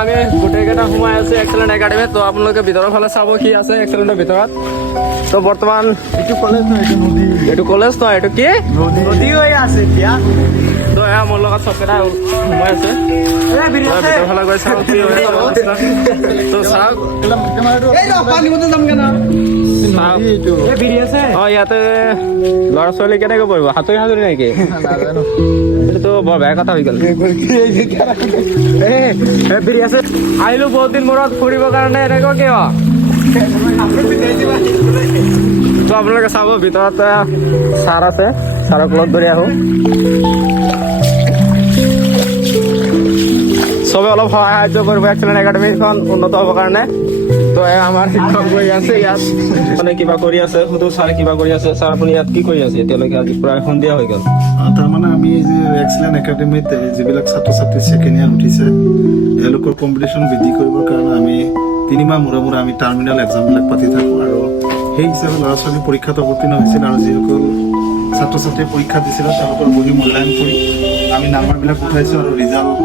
আমি গোটেইকেইটা সোমাই আছো এক্সেলেণ্ট একাডেমি। তো আপোনালোকে ভিতৰৰ ফালে চাব কি আছে এক্সেলেণ্টৰ ভিতৰত। তো বৰ্তমান এইটো কলেজ নহয়, এইটো নদী। এইটো কলেজ নহয়, এইটো কি নদী হৈ আছে এতিয়া। তো এয়া মোৰ লগত চবকেইটা সোমাই আছে। ভিতৰ ফালে গৈ চাওঁ কি হৈ আছে অৱস্থা। তো চাওক ইয়াতে ল'ৰা ছোৱালী কেনেকৈ পঢ়িব, সাঁতুৰি সাঁতুৰি নেকি? এইটোতো বৰ বেয়া কথা হৈ গ'ল। আহিলো বহুত দিন মূৰত ফুৰিবৰ কাৰণে, এনেকুৱা কিয়? তো আপোনালোকে চাব ভিতৰত ছাৰ আছে, ছাৰক লগ ধৰি আহোঁ। চবে অলপ সহায় সাহায্য কৰিব এক্সেলেণ্ট একাডেমিখন উন্নত হ'বৰ কাৰণে। তো আমাৰ শিক্ষক গৈ আছে ইয়াত, মানে কিবা কৰি আছে। সুধো ছাৰ কিবা কৰি আছে। ছাৰ আপুনি ইয়াত কি কৰি আছে এতিয়ালৈকে? আজি প্ৰায় সন্ধিয়া হৈ গ'ল। তাৰমানে আমি এই যে এক্সেলেণ্ট একাডেমিত যিবিলাক ছাত্ৰ ছাত্ৰী ছেকেণ্ড ইয়াৰ উঠিছে, এওঁলোকৰ কম্পিটিশ্যন বৃদ্ধি কৰিবৰ কাৰণে আমি 3 মাহ মূৰে মূৰে আমি টাৰ্মিনেল এক্সামবিলাক পাতি থাকোঁ। আৰু সেই হিচাপে ল'ৰা ছোৱালী পৰীক্ষাত অৱতীৰ্ণ হৈছিল, আৰু যিসকল ছাত্ৰ ছাত্ৰীয়ে পৰীক্ষা দিছিল তেওঁলোকৰ বহি মূল্যায়ন কৰি আমি নাম্বাৰবিলাক উঠাইছোঁ আৰু ৰিজাল্ট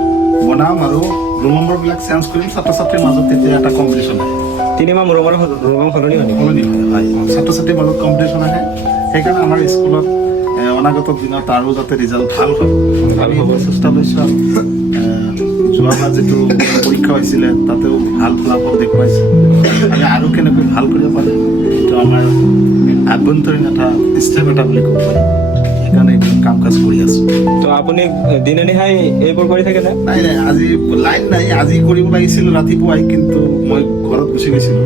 বনাম আৰু ৰোল নম্বৰবিলাক চেঞ্জ কৰিম। ছাত্ৰ ছাত্ৰীৰ মাজত তেতিয়া এটা কম্পিটিশ্যন আহে। 3 মাহ মূৰে মূৰে সলনি হয়। সলনি হয়, ছাত্ৰ ছাত্ৰীৰ মাজত কম্পিটিশ্যন আহে। সেইকাৰণে আমাৰ স্কুলত অনাগত দিনত আৰু যাতে ৰিজাল্ট ভাল হয় আমি চেষ্টা লৈছোঁ। আৰু যোৱাবাৰ যিটো পৰীক্ষা হৈছিলে তাতেও ভাল ফলাফল দেখুৱাইছে। আমি আৰু কেনেকৈ ভাল কৰিব পাৰে এইটো আমাৰ আভ্যন্তৰীণ এটা ষ্টেপ এটা বুলি ক'ব পাৰি। সেইকাৰণে এইবিলাক কাম কাজ কৰি আছোঁ। তো আপুনি দিনে নিশাই এইবোৰ কৰি থাকেনে? নাই নাই, আজি লাইন নাই। আজি কৰিব লাগিছিল ৰাতিপুৱাই, কিন্তু মই ঘৰত গুচি গৈছিলোঁ।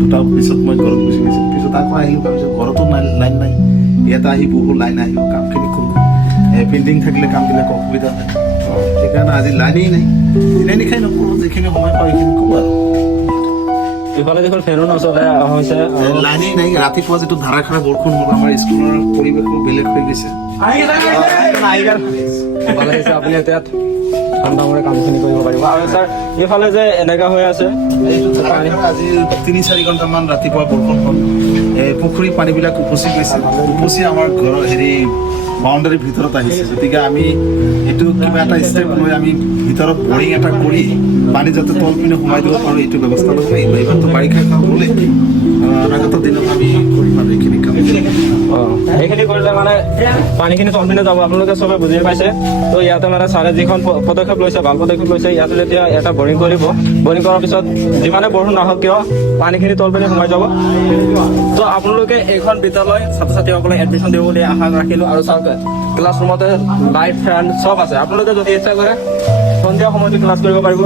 2টা পিছত মই ঘৰত গুচি গৈছিলোঁ। পিছত আকৌ আহিলোঁ, ভাবিছোঁ ঘৰতো লাইন নাই, ইয়াতে আহি বহু লাইন আহিলোঁ, কামখিনি কৰোঁ। পেইণ্টিং থাকিলে কামবিলাক অসুবিধা হয়। সেইকাৰণে আজি লাইনেই নাই। দিনে নিশাই নকৰোঁ, যিখিনি সময় পাওঁ সেইখিনি কৰোঁ। আৰু ইফালে দেখোন ফেনো নচলে হৈছে। লাইনেই নাই। ৰাতিপুৱা যিটো ধাৰাসাৰ বৰষুণ হ'ল, আমাৰ স্কুলৰ পৰিৱেশো বেলেগ হৈ গৈছে। ভালে হৈছে আপুনি এতিয়া ঠাণ্ডা মৰে কামখিনি কৰিব পাৰিব। আৰু ছাৰ এইফালে যে এনেকা হৈ আছে, আজি 3-4 ঘণ্টামান ৰাতিপুৱা বৰষুণ হ'ল, পুখুৰীৰ পানীবিলাক উপচি গৈছে। উপচি আমাৰ ঘৰৰ বাউণ্ডাৰীৰ ভিতৰত আহিছে। গতিকে আমি এইটো কিবা এটা ষ্টেপ লৈ আমি ভিতৰত বৰিং এটা কৰি পানী যাতে তল পিনে সোমাই দিব পাৰোঁ, এইটো ব্যৱস্থা ল'ব লাগিব। এইবাৰতো বাৰিষা কাল হ'লে অনাগত দিনত আমি কৰিম আৰু এইখিনি কাম। এইখিনি কৰিলে মানে পানীখিনি তলপিনে যাব, আপোনালোকে চবে বুজি পাইছে। তো ইয়াতে মানে ছাৰে যিখন পদক্ষেপ লৈছে, ভাল পদক্ষেপ লৈছে। ইয়াতে যেতিয়া এটা বৰিং কৰিব, বৰিং কৰাৰ পিছত যিমানে বৰষুণ নাহক কিয় পানীখিনি তলপিনে সোমাই যাব। তো আপোনালোকে এইখন বিদ্যালয় ছাত্ৰ ছাত্ৰীসকলে এডমিশ্যন দিব বুলি আশা ৰাখিলোঁ। আৰু চাওক ক্লাছৰুমতে লাইট ফেন চব আছে। আপোনালোকে যদি ইচ্ছা কৰে সন্ধিয়া সময়তে ক্লাছ কৰিব পাৰিব।